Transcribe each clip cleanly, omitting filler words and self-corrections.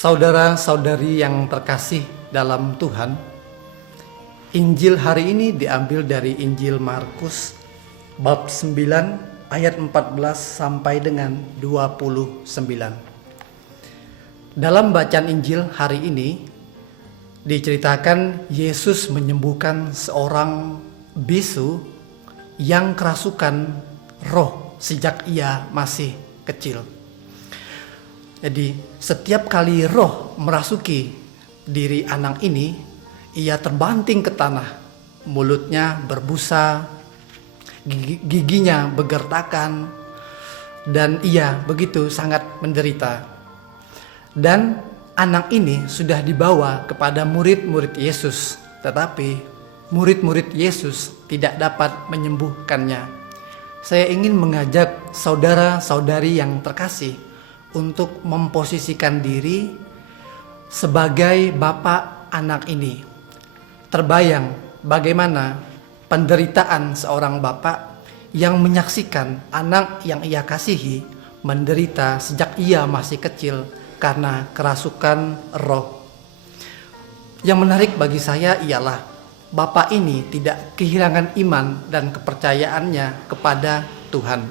Saudara-saudari yang terkasih dalam Tuhan, Injil hari ini diambil dari Injil Markus bab 9 ayat 14 sampai dengan 29. Dalam bacaan Injil hari ini diceritakan Yesus menyembuhkan seorang bisu yang kerasukan roh sejak ia masih kecil. Jadi setiap kali roh merasuki diri anak ini, ia terbanting ke tanah, mulutnya berbusa, giginya bergertakan, dan ia begitu sangat menderita. Dan anak ini sudah dibawa kepada murid-murid Yesus, tetapi murid-murid Yesus tidak dapat menyembuhkannya. Saya ingin mengajak saudara-saudari yang terkasih untuk memposisikan diri sebagai bapak anak ini. Terbayang bagaimana penderitaan seorang bapak yang menyaksikan anak yang ia kasihi menderita sejak ia masih kecil karena kerasukan roh. Yang menarik bagi saya ialah bapak ini tidak kehilangan iman dan kepercayaannya kepada Tuhan.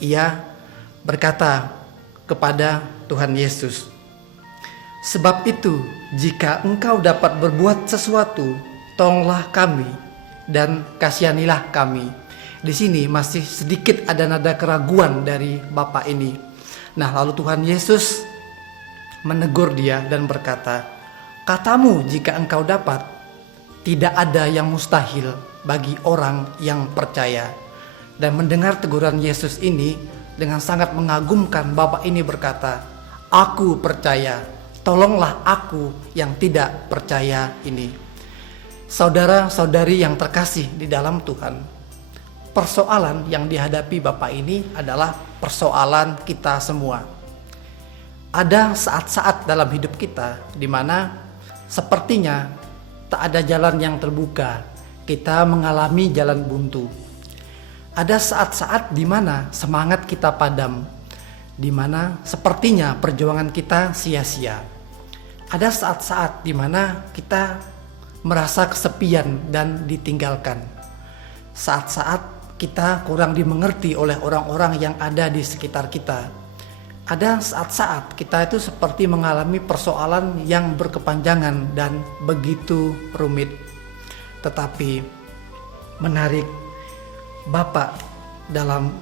Ia berkata kepada Tuhan Yesus, "Sebab itu, jika Engkau dapat berbuat sesuatu, tolonglah kami dan kasihanilah kami." Di sini masih sedikit ada nada keraguan dari bapak ini. Nah, lalu Tuhan Yesus menegur dia dan berkata, "Katamu jika engkau dapat, tidak ada yang mustahil bagi orang yang percaya." Dan mendengar teguran Yesus ini, dengan sangat mengagumkan bapak ini berkata, "Aku percaya, tolonglah aku yang tidak percaya ini." Saudara-saudari yang terkasih di dalam Tuhan, persoalan yang dihadapi bapak ini adalah persoalan kita semua. Ada saat-saat dalam hidup kita di mana sepertinya tak ada jalan yang terbuka, kita mengalami jalan buntu. Ada saat-saat di mana semangat kita padam, di mana sepertinya perjuangan kita sia-sia. Ada saat-saat di mana kita merasa kesepian dan ditinggalkan. Saat-saat kita kurang dimengerti oleh orang-orang yang ada di sekitar kita. Ada saat-saat kita itu seperti mengalami persoalan yang berkepanjangan dan begitu rumit. Tetapi menarik, Bapak dalam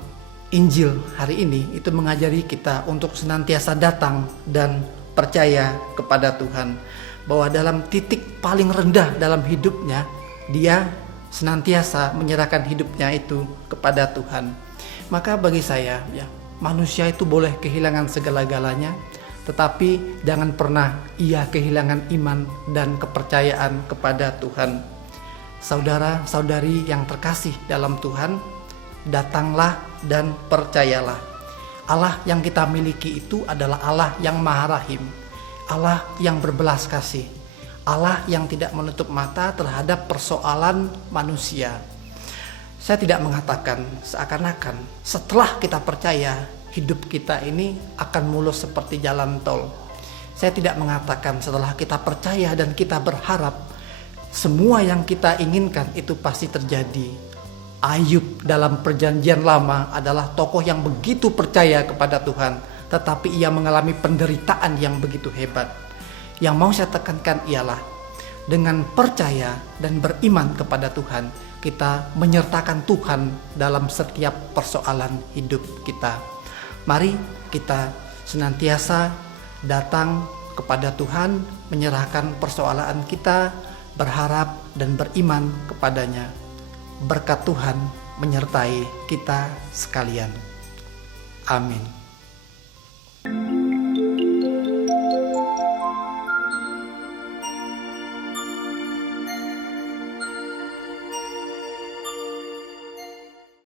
Injil hari ini itu mengajari kita untuk senantiasa datang dan percaya kepada Tuhan. Bahwa dalam titik paling rendah dalam hidupnya, dia senantiasa menyerahkan hidupnya itu kepada Tuhan. Maka bagi saya, manusia itu boleh kehilangan segala-galanya, tetapi jangan pernah ia kehilangan iman dan kepercayaan kepada Tuhan. Saudara-saudari yang terkasih dalam Tuhan, datanglah dan percayalah. Allah yang kita miliki itu adalah Allah yang Maha Rahim, Allah yang berbelas kasih, Allah yang tidak menutup mata terhadap persoalan manusia. Saya tidak mengatakan seakan-akan setelah kita percaya, hidup kita ini akan mulus seperti jalan tol. Saya tidak mengatakan setelah kita percaya dan kita berharap semua yang kita inginkan itu pasti terjadi. Ayub dalam perjanjian lama adalah tokoh yang begitu percaya kepada Tuhan, tetapi ia mengalami penderitaan yang begitu hebat. Yang mau saya tekankan ialah dengan percaya dan beriman kepada Tuhan, kita menyertakan Tuhan dalam setiap persoalan hidup kita. Mari kita senantiasa datang kepada Tuhan, menyerahkan persoalan kita, berharap dan beriman kepadanya. Berkat Tuhan menyertai kita sekalian. Amin.